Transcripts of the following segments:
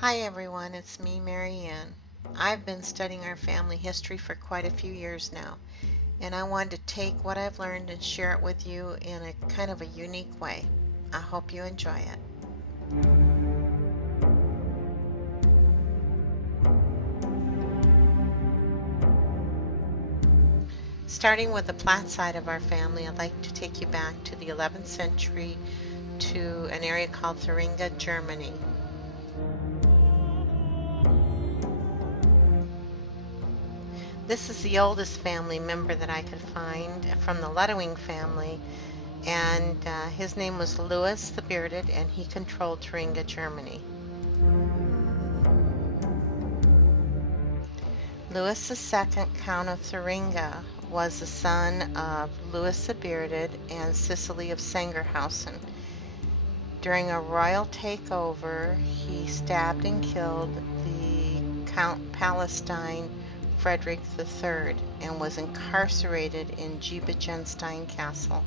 Hi everyone, it's me, Mary Ann. I've been studying our family history for quite a few years now, and I wanted to take what I've learned and share it with you in a kind of a unique way. I hope you enjoy it. Starting with the Platt side of our family, I'd like to take you back to the 11th century to an area called Thuringia, Germany. This is the oldest family member that I could find from the Ludwig family, and his name was Louis the Bearded, and he controlled Thuringia, Germany. Louis II, Count of Thuringia, was the son of Louis the Bearded and Cicely of Sangerhausen. During a royal takeover, he stabbed and killed the Count Palestine Frederick III and was incarcerated in Giebelgenstein Castle.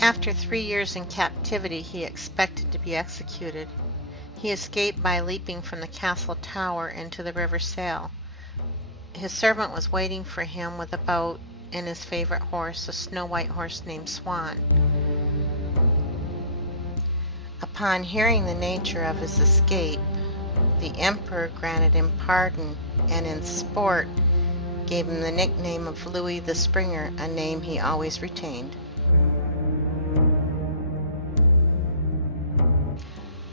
After 3 years in captivity, he expected to be executed. He escaped by leaping from the castle tower into the River Saale. His servant was waiting for him with a boat and his favorite horse, a snow-white horse named Swan. Upon hearing the nature of his escape, the emperor granted him pardon and in sport gave him the nickname of Louis the Springer, a name he always retained.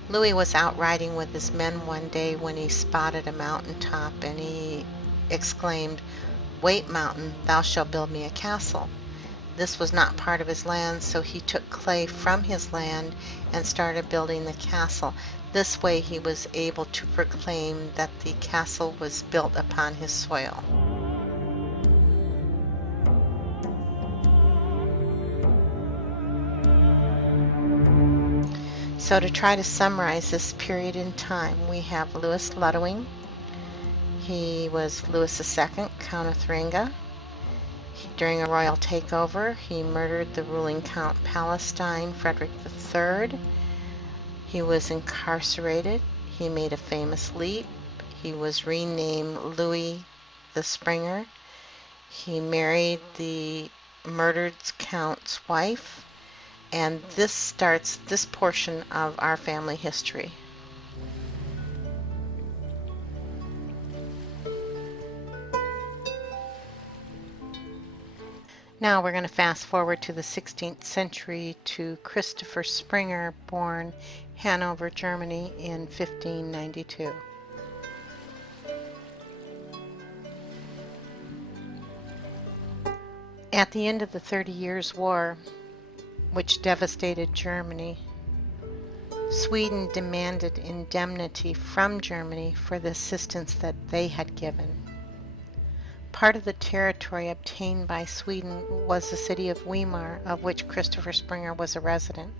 Louis was out riding with his men one day when he spotted a mountain top, and he exclaimed, "Wait, mountain, thou shalt build me a castle." This was not part of his land, so he took clay from his land and started building the castle. This way he was able to proclaim that the castle was built upon his soil. So to try to summarize this period in time, we have Louis Ludwig. He was Louis II, Count of Thuringia. During a royal takeover, he murdered the ruling Count Palestine Frederick III. He was incarcerated. He made a famous leap. He was renamed Louis the Springer. He married the murdered count's wife. And this starts this portion of our family history. Now we're going to fast forward to the 16th century to Christopher Springer, born Hanover, Germany in 1592. At the end of the 30 Years' War, which devastated Germany, Sweden demanded indemnity from Germany for the assistance that they had given. Part of the territory obtained by Sweden was the city of Weimar, of which Christopher Springer was a resident.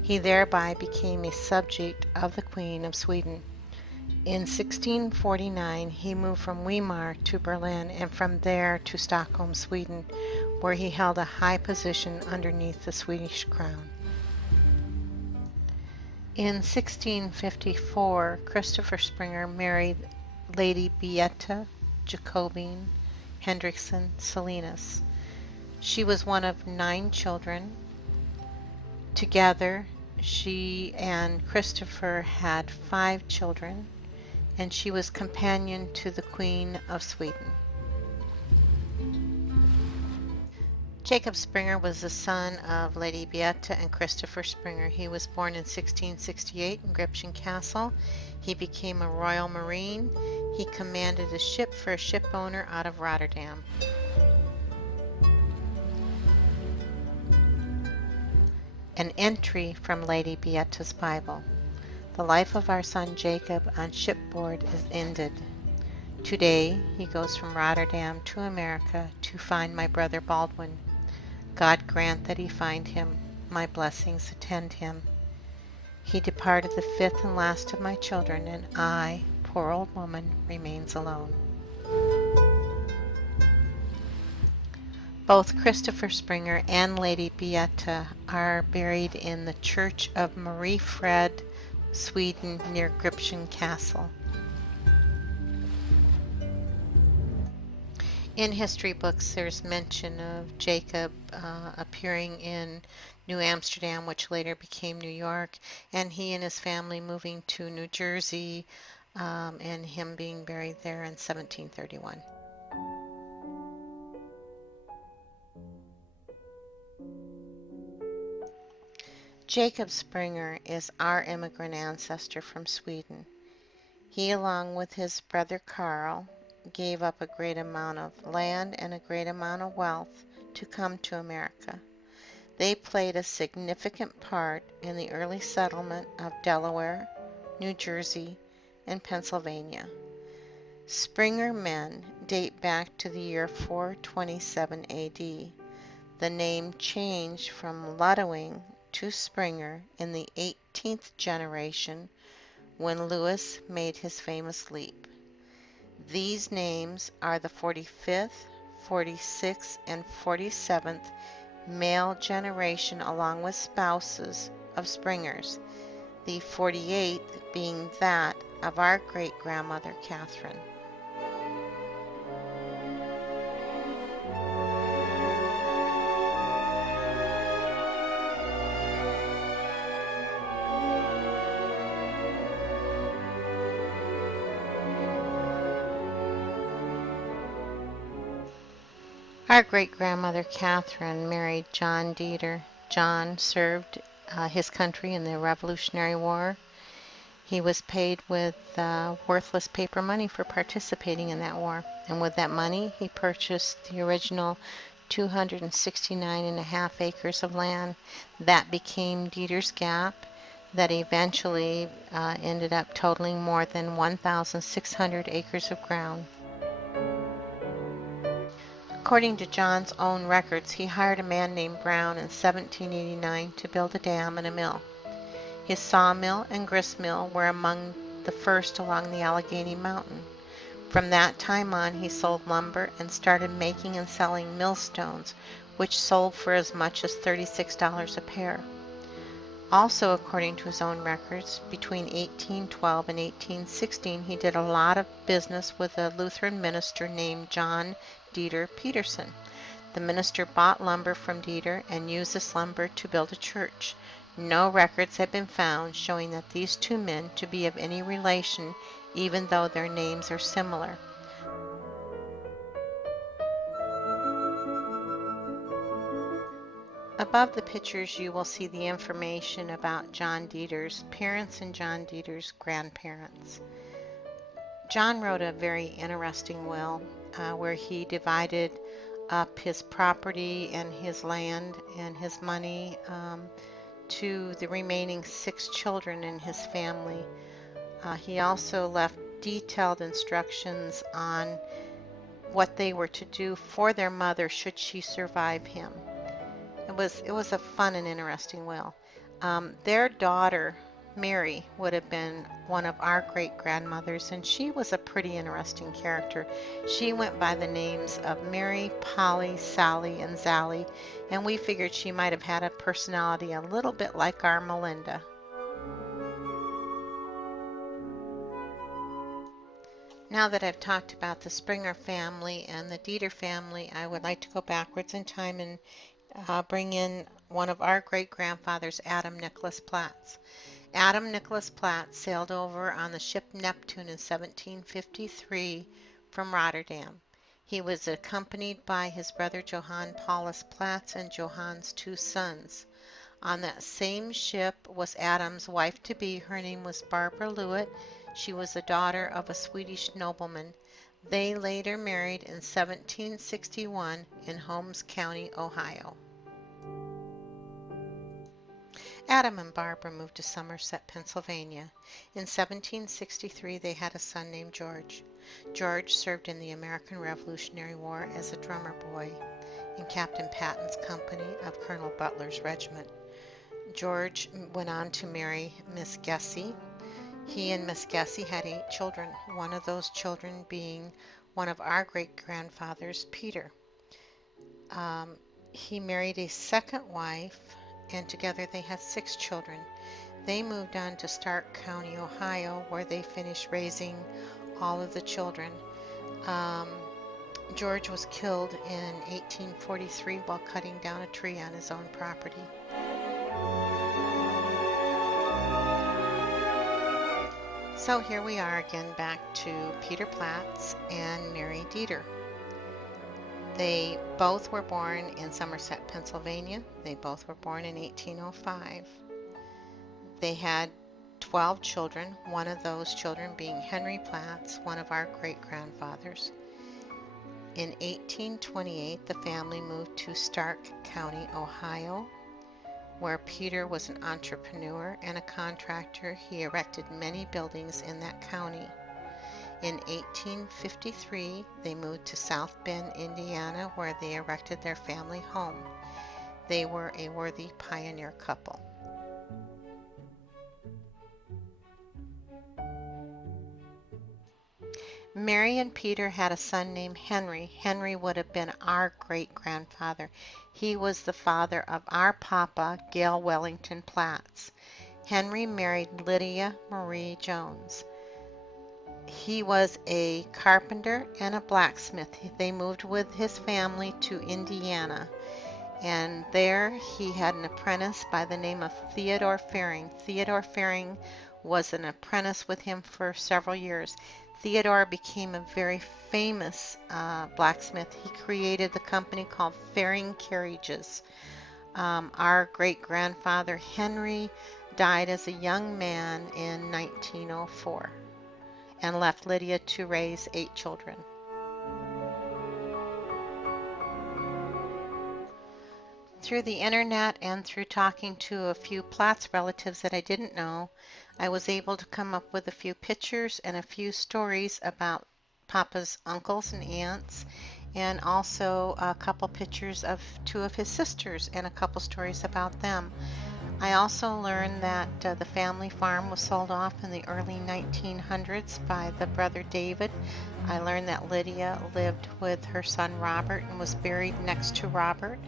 He thereby became a subject of the Queen of Sweden. In 1649, he moved from Weimar to Berlin and from there to Stockholm, Sweden, where he held a high position underneath the Swedish crown. In 1654, Christopher Springer married Lady Beata Jacobine Hendrickson Salinas. She was one of 9 children. Together, she and Christopher had 5 children, and she was companion to the Queen of Sweden. Jacob Springer was the son of Lady Beata and Christopher Springer. He was born in 1668 in Gripschen Castle. He became a Royal Marine. He commanded a ship for a ship owner out of Rotterdam. An entry from Lady Beata's Bible. The life of our son Jacob on shipboard is ended. Today he goes from Rotterdam to America to find my brother Baldwin. God grant that he find him. My blessings attend him. He departed the 5th and last of my children, and I, poor old woman, remains alone. Both Christopher Springer and Lady Beata are buried in the Church of Marie Fred, Sweden, near Gripsholm Castle. In history books, there's mention of Jacob appearing in New Amsterdam, which later became New York, and he and his family moving to New Jersey, and him being buried there in 1731. Jacob Springer is our immigrant ancestor from Sweden. He, along with his brother Carl, gave up a great amount of land and a great amount of wealth to come to America. They played a significant part in the early settlement of Delaware, New Jersey, and Pennsylvania. Springer men date back to the year 427 AD. The name changed from Ludwig to Springer in the 18th generation when Lewis made his famous leap. These names are the 45th, 46th, and 47th male generation along with spouses of Springers, the 48th being that of our great-grandmother Catherine. Our great-grandmother Catherine married John Dieter. John served his country in the Revolutionary War. He was paid with worthless paper money for participating in that war. And with that money, he purchased the original 269.5 acres of land. That became Dieter's Gap, that eventually ended up totaling more than 1,600 acres of ground. According to John's own records, he hired a man named Brown in 1789 to build a dam and a mill. His sawmill and gristmill were among the first along the Allegheny Mountain. From that time on, he sold lumber and started making and selling millstones, which sold for as much as $36 a pair. Also, according to his own records, between 1812 and 1816, he did a lot of business with a Lutheran minister named John Dieter Peterson. The minister bought lumber from Dieter and used this lumber to build a church. No records have been found showing that these two men to be of any relation, even though their names are similar. Above the pictures you will see the information about John Dieter's parents and John Dieter's grandparents. John wrote a very interesting will where he divided up his property and his land and his money to the remaining 6 children in his family. He also left detailed instructions on what they were to do for their mother should she survive him. It was a fun and interesting will. Their daughter, Mary, would have been one of our great-grandmothers, and she was a pretty interesting character. She went by the names of Mary, Polly, Sally, and Zally, and we figured she might have had a personality a little bit like our Melinda. Now that I've talked about the Springer family and the Dieter family, I would like to go backwards in time and bring in one of our great-grandfathers, Adam Nicholas Platz. Adam Nicholas Platz sailed over on the ship Neptune in 1753 from Rotterdam. He was accompanied by his brother Johann Paulus Platz and Johann's 2 sons. On that same ship was Adam's wife-to-be. Her name was Barbara Lewitt. She was the daughter of a Swedish nobleman. They later married in 1761 in Holmes County, Ohio. Adam and Barbara moved to Somerset, Pennsylvania. In 1763, they had a son named George. George served in the American Revolutionary War as a drummer boy in Captain Patton's company of Colonel Butler's regiment. George went on to marry Miss Gessie. He and Miss Gessie had 8 children, one of those children being one of our great-grandfathers, Peter. Um, he married a second wife, and together they had 6 children. They moved on to Stark County, Ohio, where they finished raising all of the children. Um, George was killed in 1843 while cutting down a tree on his own property. So here we are again back to Peter Platz and Mary Dieter. They both were born in Somerset, Pennsylvania. They both were born in 1805. They had 12 children, one of those children being Henry Platz, one of our great-grandfathers. In 1828, the family moved to Stark County, Ohio, where Peter was an entrepreneur and a contractor. He erected many buildings in that county. In 1853, they moved to South Bend, Indiana, where they erected their family home. They were a worthy pioneer couple. Mary and Peter had a son named Henry. Henry would have been our great-grandfather. He was the father of our papa, Gil Wellington Platz. Henry married Lydia Marie Jones. He was a carpenter and a blacksmith. They moved with his family to Indiana, and there he had an apprentice by the name of Theodore Fearing. Theodore Fearing was an apprentice with him for several years. Theodore became a very famous blacksmith. He created the company called Fearing Carriages. Our great-grandfather Henry died as a young man in 1904 and left Lydia to raise 8 children. Through the internet and through talking to a few Platz relatives that I didn't know, I was able to come up with a few pictures and a few stories about Papa's uncles and aunts, and also a couple pictures of 2 of his sisters and a couple stories about them. I also learned that the family farm was sold off in the early 1900s by the brother David. I learned that Lydia lived with her son Robert and was buried next to Robert.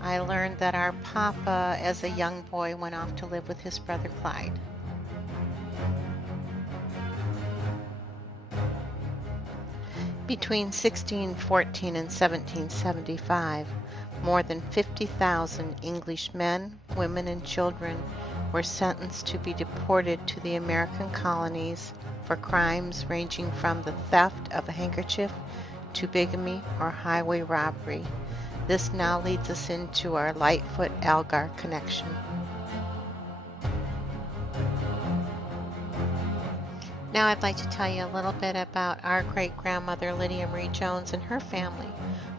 I learned that our papa, as a young boy, went off to live with his brother Clyde. Between 1614 and 1775, more than 50,000 English men, women, and children were sentenced to be deported to the American colonies for crimes ranging from the theft of a handkerchief to bigamy or highway robbery. This now leads us into our Lightfoot Algar connection. Now I'd like to tell you a little bit about our great-grandmother Lydia Marie Jones and her family.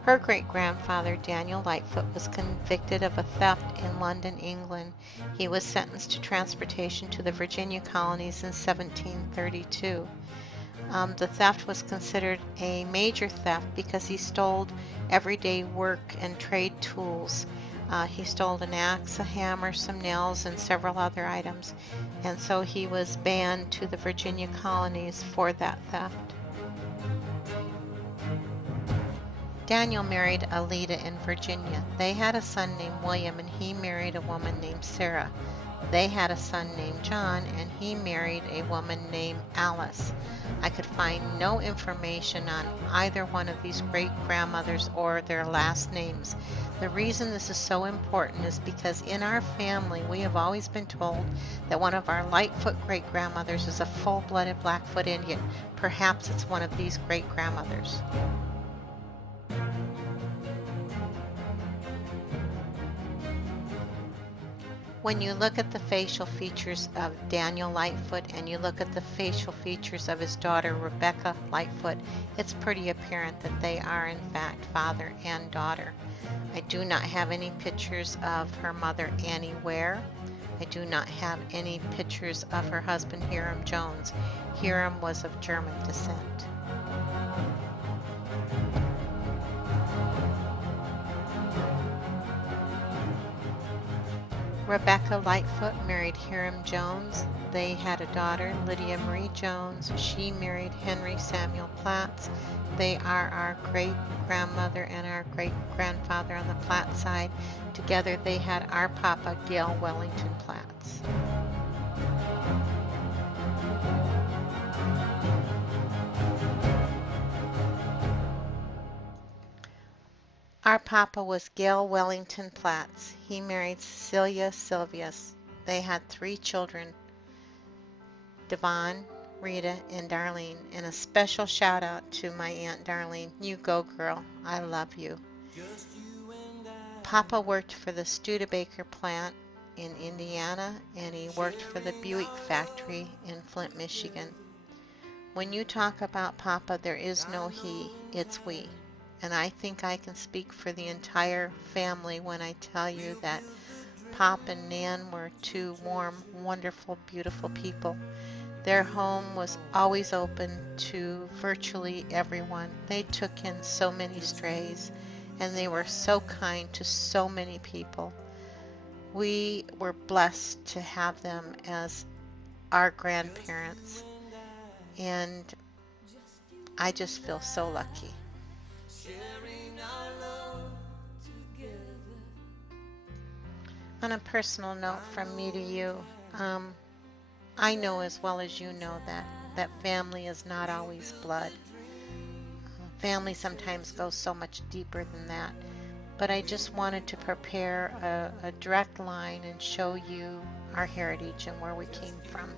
Her great-grandfather Daniel Lightfoot was convicted of a theft in London, England. He was sentenced to transportation to the Virginia colonies in 1732. The theft was considered a major theft because he stole everyday work and trade tools. He stole an axe, a hammer, some nails, and several other items, and so he was banned to the Virginia colonies for that theft. Daniel married Alida in Virginia. They had a son named William, and he married a woman named Sarah. They had a son named John, and he married a woman named Alice. I could find no information on either one of these great-grandmothers or their last names. The reason this is so important is because in our family we have always been told that one of our Lightfoot great-grandmothers is a full-blooded Blackfoot Indian. Perhaps it's one of these great-grandmothers. When you look at the facial features of Daniel Lightfoot and you look at the facial features of his daughter Rebecca Lightfoot, it's pretty apparent that they are in fact father and daughter. I do not have any pictures of her mother Annie Ware. I do not have any pictures of her husband Hyrum Jones. Hyrum was of German descent. Rebecca Lightfoot married Hyrum Jones. They had a daughter, Lydia Marie Jones. She married Henry Samuel Platz. They are our great-grandmother and our great-grandfather on the Platz side. Together they had our papa, Gil Wellington Platz. Our papa was Gil Wellington Platz. He married Cecilia Sylvius. They had 3 children, Devon, Rita, and Darlene. And a special shout out to my Aunt Darlene. You go, girl. I love you. Papa worked for the Studebaker plant in Indiana, and he worked for the Buick factory in Flint, Michigan. When you talk about Papa, there is no he, it's we. And I think I can speak for the entire family when I tell you that Pop and Nan were 2 warm, wonderful, beautiful people. Their home was always open to virtually everyone. They took in so many strays, and they were so kind to so many people. We were blessed to have them as our grandparents, and I just feel so lucky. On a personal note from me to you, I know as well as you know that family is not always blood. Family sometimes goes so much deeper than that. But I just wanted to prepare a direct line and show you our heritage and where we came from.